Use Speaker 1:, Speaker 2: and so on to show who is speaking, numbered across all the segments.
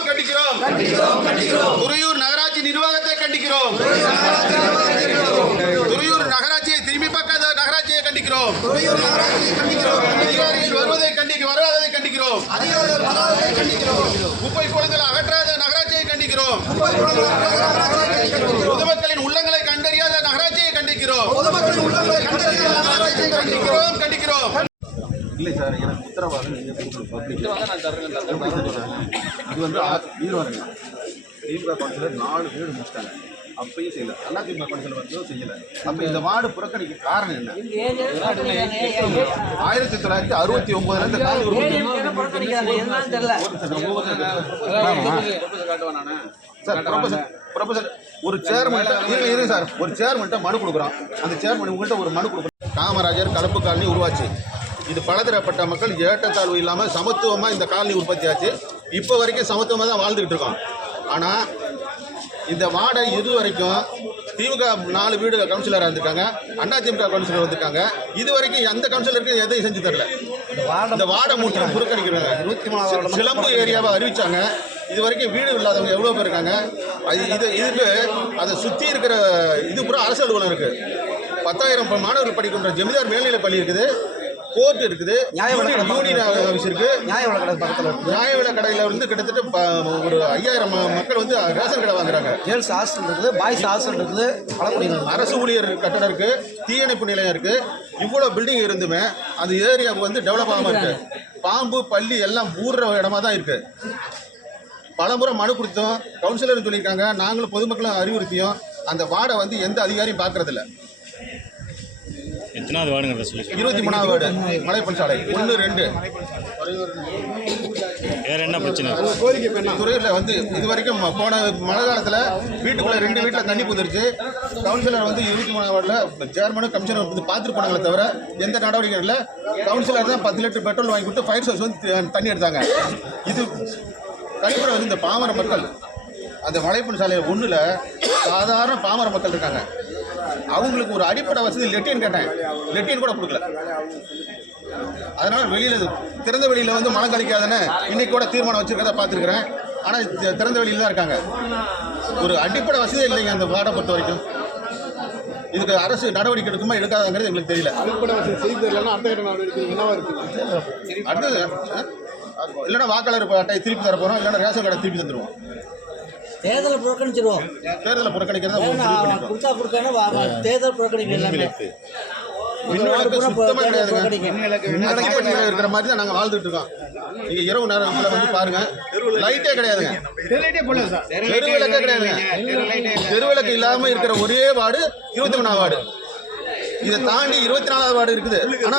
Speaker 1: கண்டிக்கிறோம் துறையூர் நகராட்சி நிர்வாகத்தை கண்டிக்கிறோம். துறையூர் நகராட்சியை திரும்பி பார்க்காத நகராட்சியை கண்டிக்கிறோம். அதிகாரிகள் வருவதை கண்டிக்க வராததை கண்டிக்கிறோம். குப்பை குளங்கள் அகற்றாத நகராட்சியை கண்டிக்கிறோம். பொதுமக்களின் உள்ளங்களை கண்டறியாத நகராட்சியை கண்டிக்கிறோம். கண்டிக்கிறோம். கண்டிக்கிறோம்
Speaker 2: இல்லை சார் எனக்கு உத்தரவாதம் நீங்கள் கொடுக்கணும். பப்ளிக். இது? வந்து ஈரோடுங்க திமுக கவுன்சிலர் நாலு வீடு முடிச்சிட்டாங்க. அப்பயும் செய்யல. அண்ணா திமுக கவுன்சிலர் வந்து செய்யல. அப்ப இந்த வார்டு புறக்கணிக்க காரணம் என்ன? ஆயிரத்தி தொள்ளாயிரத்தி அறுபத்தி ஒன்பதுல உற்பத்தி சார் ப்ரொஃபசர் ப்ரொஃபசர் ஒரு சேர்மன்ட்ட இருங்க இருங்க சார் ஒரு சேர்மன்ட்ட மனு கொடுக்குறோம் அந்த சேர்மன் உங்கள்கிட்ட ஒரு மனு கொடுக்குறோம் காமராஜர் கலப்பு காலனி உருவாச்சு. இது பலதரப்பட்ட மக்கள் ஏற்றத்தாழ்வு இல்லாமல் சமத்துவமாக இந்த காலனி உற்பத்தி ஆச்சு இப்போ வரைக்கும் சமத்துவமாக தான் வாழ்ந்துக்கிட்டு இருக்கோம். ஆனால் இந்த வார்டை இது வரைக்கும் திமுக நாலு வீடு கவுன்சிலராக இருந்திருக்காங்க. அண்ணா திமுக கவுன்சிலர் வந்திருக்காங்க. இது வரைக்கும் எந்த கவுன்சிலருக்கும் எதையும் செஞ்சு தரல. இந்த வார்டை முற்றிலும் புறக்கணிக்கிறாங்க. சிலம்பு ஏரியாவை அறிவிச்சாங்க. இது வரைக்கும் வீடு இல்லாதவங்க எவ்வளோ பேர் இருக்காங்க? அது இது இதுக்கு அதை சுற்றி இருக்கிற இது பூரா அரசு அலுவலகம் இருக்குது பத்தாயிரம் மாணவர்கள் படிக்கின்ற ஜமீதார் மேல்நிலை பள்ளி இருக்குது. கோர்ட் இருக்குது. யூனியன் யூனியன் ஆஃபீஸ் இருக்குது
Speaker 3: நியாய பக்கத்தில் இருக்கு.
Speaker 1: நியாய விலை கடையில் வந்து கிட்டத்தட்ட ஒரு ஐயாயிரம் மக்கள் வந்து ரேஷன் கடை வாங்குறாங்க.
Speaker 3: கேர்ள்ஸ் ஹாஸ்டல் இருக்குது பாய்ஸ் ஹாஸ்டல் இருக்குது பழங்குடியினர்
Speaker 1: அரசு ஊழியர் கட்டடம் இருக்கு தீயணைப்பு நிலையம் இருக்கு. இவ்வளோ பில்டிங் இருந்துமே அந்த ஏரியாவுக்கு வந்து டெவலப் ஆகாம இருக்கு. பாம்பு பள்ளி எல்லாம் ஊறுற இடமா தான் இருக்கு. பலமுறை மனு கொடுத்தோம். கவுன்சிலர் சொல்லியிருக்காங்க. நாங்களும் பொதுமக்களும் அறிவுறுத்தியும் அந்த வார்டை வந்து எந்த அதிகாரியும் பார்க்கறதில்ல.
Speaker 4: எத்தனாவது வார்டுங்கிறத சொல்லி.
Speaker 1: இருபத்தி மூணாவது வார்டு மலைப்பன் சாலை. ஒன்று ரெண்டு.
Speaker 4: வேற என்ன பிரச்சனை?
Speaker 1: துறையில் வந்து இது வரைக்கும் போன மழை காலத்தில் வீட்டுக்குள்ளே ரெண்டு வீட்டில் தண்ணி புதிருச்சு. கவுன்சிலர் வந்து இருபத்தி மூணாவது வார்டில் சேர்மனும் கமிஷனர் வந்து பார்த்துட்டு போனாங்களே தவிர எந்த நடவடிக்கை இல்லை. கவுன்சிலர் தான் பத்து லிட்டர் பெட்ரோல் வாங்கி கொடுத்து ஃபயர் சோர்ஸ் வந்து தண்ணி எடுத்தாங்க. இது கழிப்பறை வந்து இந்த பாமர மக்கள் அந்த மலைப்பன் சாலையில் ஒன்றில் சாதாரண பாமர மக்கள் இருக்காங்க. அவங்களுக்கு ஒரு அடிப்படை வசதி லெட்டின் கேட்டேன். லெட்டின் கூட கொடுக்கல. அதனால வெளியில திறந்த வெளியில வந்து மனம் கழிக்காதுன்னு இன்னைக்கு கூட தீர்மானம் வச்சிருக்கத பார்த்துருக்கிறேன். ஆனால் திறந்த வெளியில தான் இருக்காங்க. ஒரு அடிப்படை வசதி இல்லைங்க அந்த வார்டை பொறுத்த வரைக்கும். இதுக்கு அரசு நடவடிக்கை எடுக்குமா எடுக்காதாங்கிறது எங்களுக்கு தெரியல. அடுத்தது அஹ், இல்லைன்னா வாக்காளர் அட்டையை திருப்பி தர போறோம் இல்லைன்னா ரேஷன் கார்டை திருப்பி தந்துருவோம்.
Speaker 5: தேர்தலை புறக்கணிச்சிருவோம்.
Speaker 1: தேர்தலை புறக்கணிக்கிறத
Speaker 5: கொடுத்தா கொடுக்கணும் தேர்தல் புறக்கணிக்க
Speaker 1: இருக்கிற மாதிரி தான் நாங்கள் வாழ்ந்துட்டு இருக்கோம். நீங்க இரவு நேரத்தில் வந்து பாருங்க. லைட்டே கிடையாதுங்க. தெருவிளக்கே கிடையாதுங்க. தெருவிளக்கு இல்லாம இருக்கிற ஒரே வார்டு இருபத்தி மூணாவது வார்டு. இதை தாண்டி இருபத்தி நாலாவது வார்டு இருக்குது. ஆனா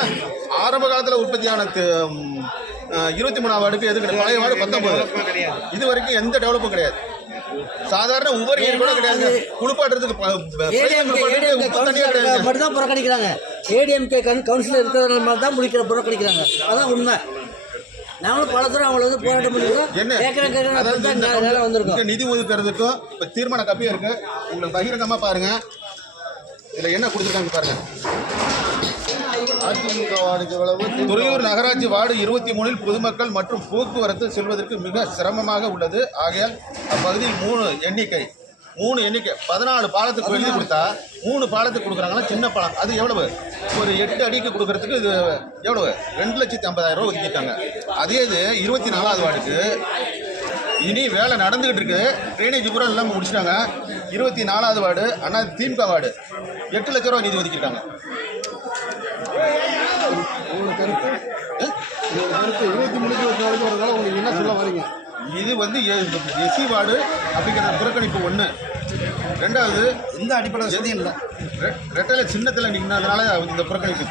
Speaker 1: ஆரம்ப காலத்துல உற்பத்தியான இருபத்தி மூணாவது வார்டுக்கு எது கிடையாது? பழைய வார்டு பத்தொன்பது. இது வரைக்கும் எந்த டெவலப்பும் கிடையாது. சாதாரண உபரி கூட கிடையாது குளிப்பாட்டுறதுக்கு ப- ப-
Speaker 5: ஏடிஎம்கே
Speaker 1: குளிப்பாட்டுறதுக்கு
Speaker 5: ஏடிஎம்கே
Speaker 1: உப்பு தண்ணியே
Speaker 5: கவுன்சிலர்
Speaker 1: கிடையாது
Speaker 5: மட்டும் தான் புறக்கணிக்கிறாங்க. ஏடிஎம்கே கவுன்சிலர் இருக்கிறதுனால மாதிரி தான் முடிக்கிற புறக்கணிக்கிறாங்க. அதான் உண்மை. நாங்களும் பல தூரம் அவங்கள வந்து போராட்டம் பண்ணிருக்கோம் வந்திருக்கோம்.
Speaker 1: நிதி ஒதுக்குறதுக்கும் இப்ப தீர்மான கப்பியும் இருக்கு. உங்களுக்கு பகிரங்கமா பாருங்க. இதுல என்ன கொடுத்துருக்காங்க பாருங்க. துறையூர் நகராட்சி வார்டு இருபத்தி மூணில் பொதுமக்கள் மற்றும் போக்குவரத்து செல்வதற்கு மிக சிரமமாக உள்ளது. ஆகையால் அப்பகுதியில் மூணு எண்ணிக்கை மூணு எண்ணிக்கை பதினாலு பாலத்துக்கு எழுதி கொடுத்தா மூணு பாலத்துக்கு கொடுக்குறாங்கன்னா சின்ன பாலம். அது எவ்வளவு? ஒரு எட்டு அடிக்கு கொடுக்கறதுக்கு இது எவ்வளவு? ரெண்டு லட்சத்தி ஐம்பதாயிரம் ரூபா ஒதுக்கிட்டாங்க அதே இது இருபத்தி நாலாவது வார்டுக்கு இனி வேலை நடந்துகிட்டு இருக்கு. ட்ரைனேஜ் பூரா இல்லாமல் முடிச்சிட்டாங்க. இருபத்தி நாலாவது வார்டு அண்ணா திமுக வார்டு எட்டு லட்ச ரூபா நிதி ஒதுக்கியிருக்காங்க இது வந்து எஸ்சி வார்டு அப்படிங்கிற புறக்கணிப்பு ஒன்று ரெண்டாவது
Speaker 3: எந்த அடிப்படை வசதியும் இல்லை
Speaker 1: ரெ- ரெட்டலை சின்னத்தில் நின்னதுனால இந்த புறக்கணிப்பு.